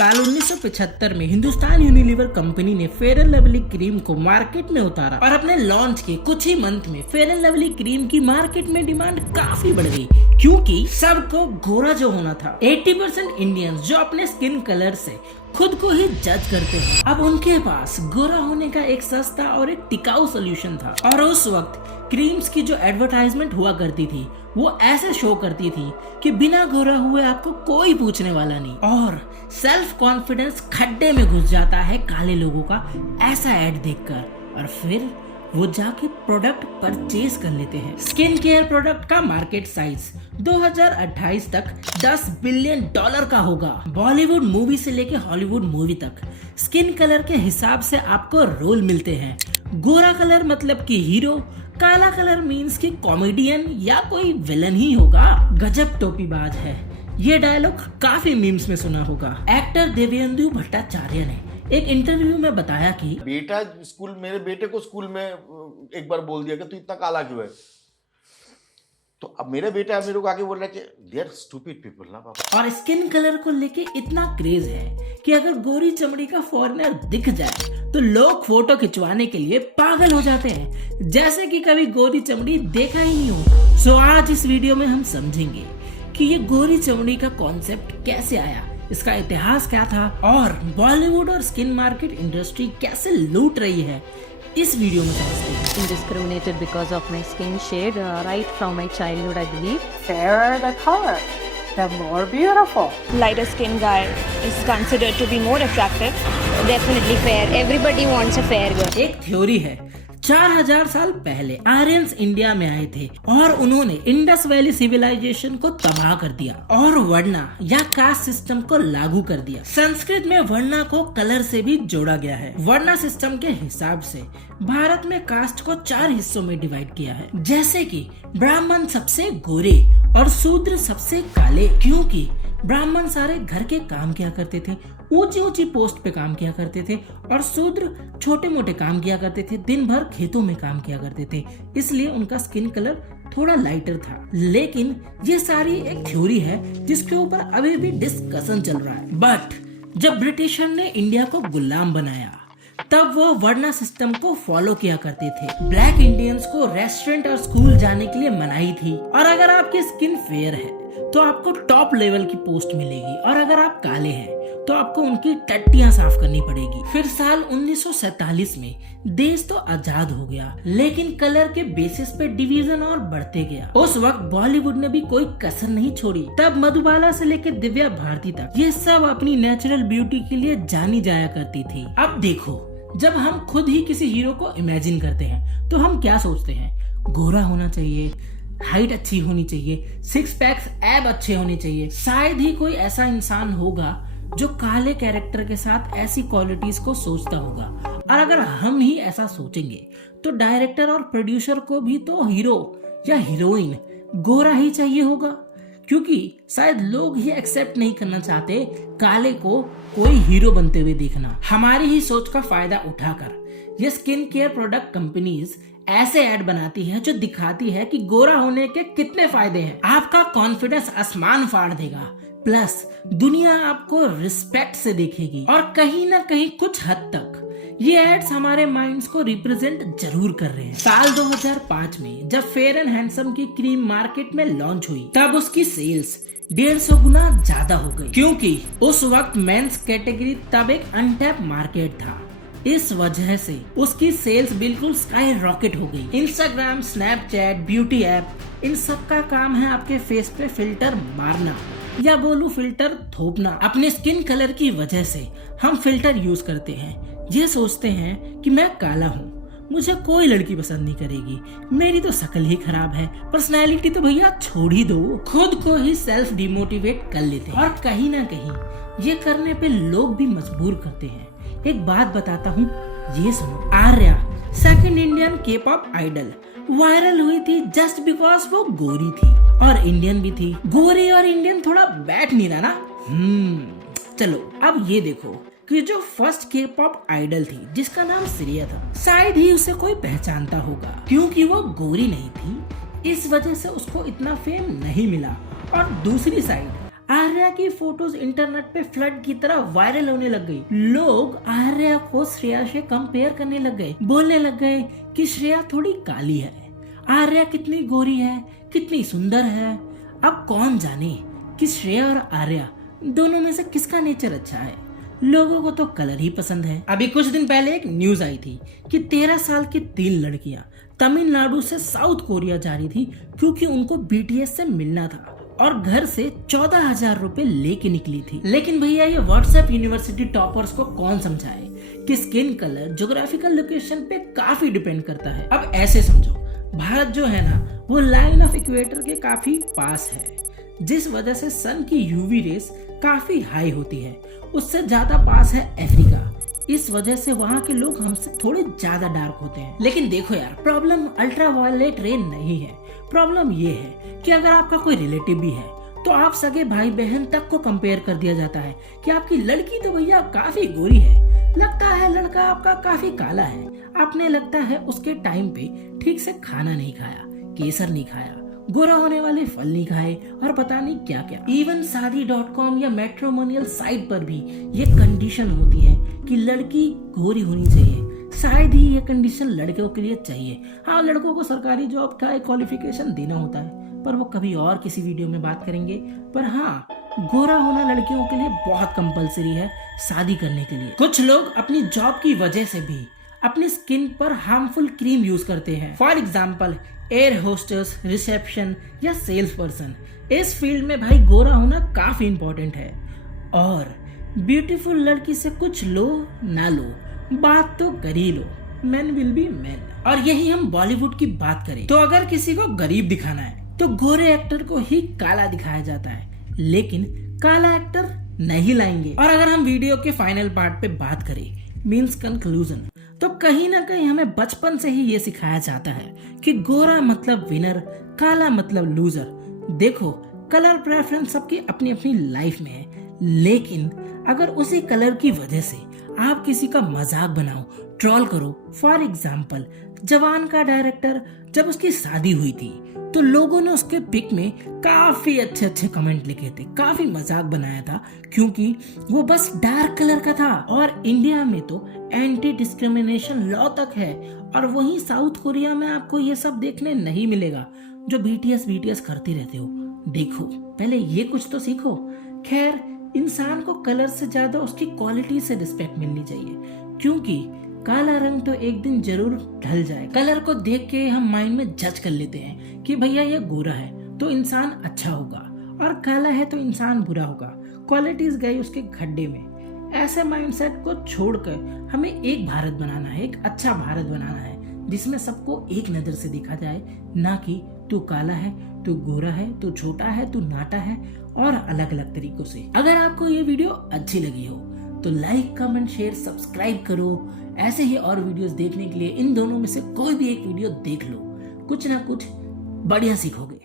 साल 1975 में Hindustan Unilever company ने फेयर एंड लवली क्रीम को मार्केट में उतारा और अपने लॉन्च के कुछ ही मंथ में फेयर एंड लवली क्रीम की मार्केट में डिमांड काफी बढ़ गई, क्योंकि सबको गोरा जो होना था। 80% इंडियंस जो अपने स्किन कलर से खुद को ही जज करते हैं, अब उनके पास गोरा होने का एक सस्ता और एक टिकाऊ सोल्यूशन था। और उस वक्त क्रीम्स की जो एडवर्टाइजमेंट हुआ करती थी वो ऐसे शो करती थी कि बिना गोरा हुए आपको कोई पूछने वाला नहीं, और सेल्फ कॉन्फिडेंस खड्डे में घुस जाता है काले लोगों का ऐसा ऐड देखकर, और फिर वो जाके प्रोडक्ट परचेज कर लेते हैं। स्किन केयर प्रोडक्ट का मार्केट साइज 2028 तक $10 बिलियन का होगा। बॉलीवुड मूवी से लेके हॉलीवुड मूवी तक स्किन कलर के हिसाब से आपको रोल मिलते हैं। गोरा कलर मतलब कि हीरो, काला कलर मीन्स कि कॉमेडियन या कोई विलन ही होगा। गजब टोपीबाज है, ये डायलॉग काफी मीम्स में सुना होगा। एक्टर देवेंदु भट्टाचार्य ने एक इंटरव्यू में बताया कि मेरे बेटे को स्कूल में एक बार बोल दिया कि तू इतना काला क्यों है, तो अब मेरे बेटा मेरे को आके बोल रहा है कि दे आर स्टूपिड पीपल ना पापा। और स्किन कलर को लेके इतना क्रेज है कि अगर गोरी चमड़ी का फॉरेनर दिख जाए तो लोग फोटो खिंचवाने के लिए पागल हो जाते हैं, जैसे कि कभी गोरी चमड़ी देखा ही नहीं हो। सो आज इस वीडियो में हम समझेंगे कि ये गोरी चमड़ी का कॉन्सेप्ट कैसे आया, इसका इतिहास क्या था, और बॉलीवुड और स्किन मार्केट इंडस्ट्री कैसे लूट रही है, इस वीडियो में समझते हैं। Indiscriminated because of my skin shade, right from my childhood, I believe. Fairer the color, the more beautiful. Lighter skin guy is considered to be more attractive. Definitely fair. Everybody wants a fair girl. एक theory है, 4000 साल पहले Aryans India में आए थे और उन्होंने Indus valley civilisation को तबाह कर दिया और वर्णा या कास्ट सिस्टम को लागू कर दिया। संस्कृत में वर्णा को कलर से भी जोड़ा गया है। वर्णा सिस्टम के हिसाब से भारत में कास्ट को 4 हिस्सों में डिवाइड किया है, जैसे कि ब्राह्मण सबसे गोरे और शूद्र सबसे काले, क्योंकि ब्राह्मण सारे घर के काम किया करते थे, ऊंची ऊंची पोस्ट पे काम किया करते थे, और शूद्र छोटे मोटे काम किया करते थे, दिन भर खेतों में काम किया करते थे, इसलिए उनका स्किन कलर थोड़ा लाइटर था। लेकिन ये सारी एक थ्योरी है जिसके ऊपर अभी भी डिस्कशन चल रहा है। बट जब ब्रिटिशर ने इंडिया को गुलाम बनाया तब वो वर्णा सिस्टम को फॉलो किया करते थे। ब्लैक इंडियंस को रेस्टोरेंट और स्कूल जाने के लिए मनाही थी, और अगर आपकी स्किन फेयर है तो आपको टॉप लेवल की पोस्ट मिलेगी, और अगर आप काले हैं तो आपको उनकी टट्टियां साफ करनी पड़ेगी। फिर साल 1947 में देश तो आजाद हो गया, लेकिन कलर के बेसिस पे डिवीजन और बढ़ते गया। उस वक्त बॉलीवुड ने भी कोई कसर नहीं छोड़ी। तब मधुबाला से लेकर दिव्या भारती तक ये सब अपनी नेचुरल ब्यूटी के लिए जानी जाया करती थी। अब देखो, जब हम खुद ही किसी हीरो को इमेजिन करते हैं तो हम क्या सोचते हैं? गोरा होना चाहिए, हाइट अच्छी होनी चाहिए, 6 पैक्स एब अच्छे होने चाहिए। शायद ही कोई ऐसा इंसान होगा जो काले कैरेक्टर के साथ ऐसी क्वालिटीज को सोचता होगा। और अगर हम ही ऐसा सोचेंगे तो डायरेक्टर और प्रोड्यूसर को भी तो हीरो या हीरोइन गोरा ही चाहिए होगा, क्योंकि शायद लोग ही एक्सेप्ट नहीं करना चाहते काले को कोई हीरो बनते हुए देखना। हमारी ही सोच का फायदा उठाकर ये स्किन केयर प्रोडक्ट कंपनीज ऐसे ऐड बनाती है जो दिखाती है कि गोरा होने के कितने फायदे हैं। आपका कॉन्फिडेंस आसमान फाड़ देगा, प्लस दुनिया आपको रिस्पेक्ट से देखेगी, और कहीं ना कहीं कुछ हद तक ये एड्स हमारे माइंड्स को रिप्रेजेंट जरूर कर रहे हैं। साल 2005 में जब फेयर एंड हैंडसम की क्रीम मार्केट में लॉन्च हुई तब उसकी सेल्स 150 गुना ज्यादा हो गई, क्योंकि उस वक्त मेंस कैटेगरी तब एक अनटैप मार्केट था। इस वजह से उसकी सेल्स बिल्कुल स्काई रॉकेट हो गई। इंस्टाग्राम, स्नैपचैट, ब्यूटी ऐप, इन सब का काम है आपके फेस पे फिल्टर मारना, या बोलूं फिल्टर थोपना। अपने स्किन कलर की वजह से हम फिल्टर यूज करते हैं, ये सोचते हैं कि मैं काला हूँ, मुझे कोई लड़की पसंद नहीं करेगी, मेरी तो शक्ल ही खराब है, पर्सनैलिटी तो भैया छोड़ ही दो। खुद को ही सेल्फ डिमोटिवेट कर लेते हैं, और कहीं ना कहीं ये करने पे लोग भी मजबूर करते हैं। एक बात बताता हूँ, ये सुनो। Arya second Indian K-pop idol viral हुई थी जस्ट बिकॉज वो गोरी थी और इंडियन भी थी। गोरी और इंडियन थोड़ा बैठ नहीं रहा ना। चलो अब ये देखो कि जो फर्स्ट के-पॉप आइडल थी जिसका नाम श्रेया था, शायद ही उसे कोई पहचानता होगा, क्योंकि वो गोरी नहीं थी, इस वजह से उसको इतना फेम नहीं मिला। और दूसरी साइड आर्या की फोटोज इंटरनेट पे फ्लड की तरह वायरल होने लग गई। लोग आर्या को श्रेया से कंपेयर करने लग गए, बोलने लग गए कि श्रेया थोड़ी काली है, आर्या कितनी गोरी है, कितनी सुंदर है। अब कौन जाने कि श्रेया और आर्या दोनों में से किसका नेचर अच्छा है। लोगों को तो कलर ही पसंद है। अभी कुछ दिन पहले एक न्यूज आई थी कि 13 साल की 3 लड़कियां तमिलनाडु से साउथ कोरिया जा रही थी क्योंकि उनको बीटीएस से मिलना था और घर से 14,000 रुपए लेके निकली थी। लेकिन भैया ये व्हाट्सएप यूनिवर्सिटी टॉपर्स को कौन समझाए कि स्किन कलर ज्योग्राफिकल लोकेशन पे काफी डिपेंड करता है। अब ऐसे समझो, भारत जो है ना वो लाइन ऑफ इक्वेटर के काफी पास है, जिस वजह से सन की यूवी रेस काफी हाई होती है। उससे ज्यादा पास है अफ्रीका, इस वजह से वहाँ के लोग हमसे थोड़े ज्यादा डार्क होते हैं। लेकिन देखो यार, प्रॉब्लम अल्ट्रावायलेट रे नहीं है। प्रॉब्लम ये है कि अगर आपका कोई रिलेटिव भी है तो आप सगे भाई बहन तक को कंपेयर कर दिया जाता है कि आपकी लड़की तो भैया काफी गोरी है, लगता है लड़का आपका काफी काला है। आपने लगता है उसके टाइम पे ठीक से खाना नहीं खाया, केसर नहीं खाया, गोरा होने वाले फल नहीं खाए और पता नहीं क्या क्या। इवन शादी.com या मैट्रिमोनियल साइट पर भी ये कंडीशन होती है कि लड़की गोरी होनी चाहिए। शायद ही ये कंडीशन लड़कों के लिए चाहिए। हाँ, लड़कों को सरकारी जॉब का एक क्वालिफिकेशन देना होता है, पर वो कभी और किसी वीडियो में बात करेंगे। पर हाँ, गोरा होना लड़कियों के लिए बहुत कंपलसरी है शादी करने के लिए। कुछ लोग अपनी जॉब की वजह से भी अपनी स्किन पर हार्मफुल क्रीम यूज करते हैं। For example air hostess, reception या सेल्स पर्सन। इस फील्ड में भाई गोरा होना काफी इंपॉर्टेंट है। और ब्यूटीफुल लड़की से कुछ लो ना लो, बात तो कर ही लो, मैन विल बी मैन। और यही हम बॉलीवुड की बात करें तो अगर किसी को गरीब दिखाना है तो गोरे एक्टर को ही काला दिखाया जाता है, लेकिन काला एक्टर नहीं लाएंगे। और अगर हम वीडियो के फाइनल पार्ट पे बात करें, मींस कंक्लूजन, तो कहीं ना कहीं हमें बचपन से ही ये सिखाया जाता है कि गोरा मतलब विनर, काला मतलब लूजर। देखो, कलर प्रेफरेंस सबकी अपनी अपनी लाइफ में है, लेकिन अगर उसी कलर की वजह से आप किसी का मजाक बनाओ, ट्रोल करो। फॉर एग्जाम्पल, जवान का डायरेक्टर जब उसकी शादी हुई थी तो लोगों ने उसके पिक में काफी अच्छे अच्छे कमेंट लिखे थे, काफी मजाक बनाया था क्योंकि वो बस डार्क कलर का था। और इंडिया में तो एंटी डिस्क्रिमिनेशन लॉ तक है, और वहीं साउथ कोरिया में आपको ये सब देखने नहीं मिलेगा जो बीटीएस करते रहते हो। देखो, पहले ये कुछ तो सीखो। खैर, इंसान को कलर से ज्यादा उसकी क्वालिटी से रिस्पेक्ट मिलनी चाहिए, क्योंकि काला रंग तो एक दिन जरूर ढल जाए। कलर को देख के हम माइंड में जज कर लेते हैं कि भैया ये गोरा है तो इंसान अच्छा होगा और काला है तो इंसान बुरा होगा, क्वालिटीज गई उसके गड्ढे में। ऐसे माइंडसेट को छोड़कर हमें एक भारत बनाना है, एक अच्छा भारत बनाना है जिसमें सबको एक नजर से देखा जाए, ना कि तू काला है, तू गोरा है, तू छोटा है, तू नाटा है, और अलग अलग तरीकों से। अगर आपको ये वीडियो अच्छी लगी हो तो लाइक, कमेंट, शेयर, सब्सक्राइब करो। ऐसे ही और वीडियोस देखने के लिए इन दोनों में से कोई भी एक वीडियो देख लो, कुछ ना कुछ बढ़िया सीखोगे।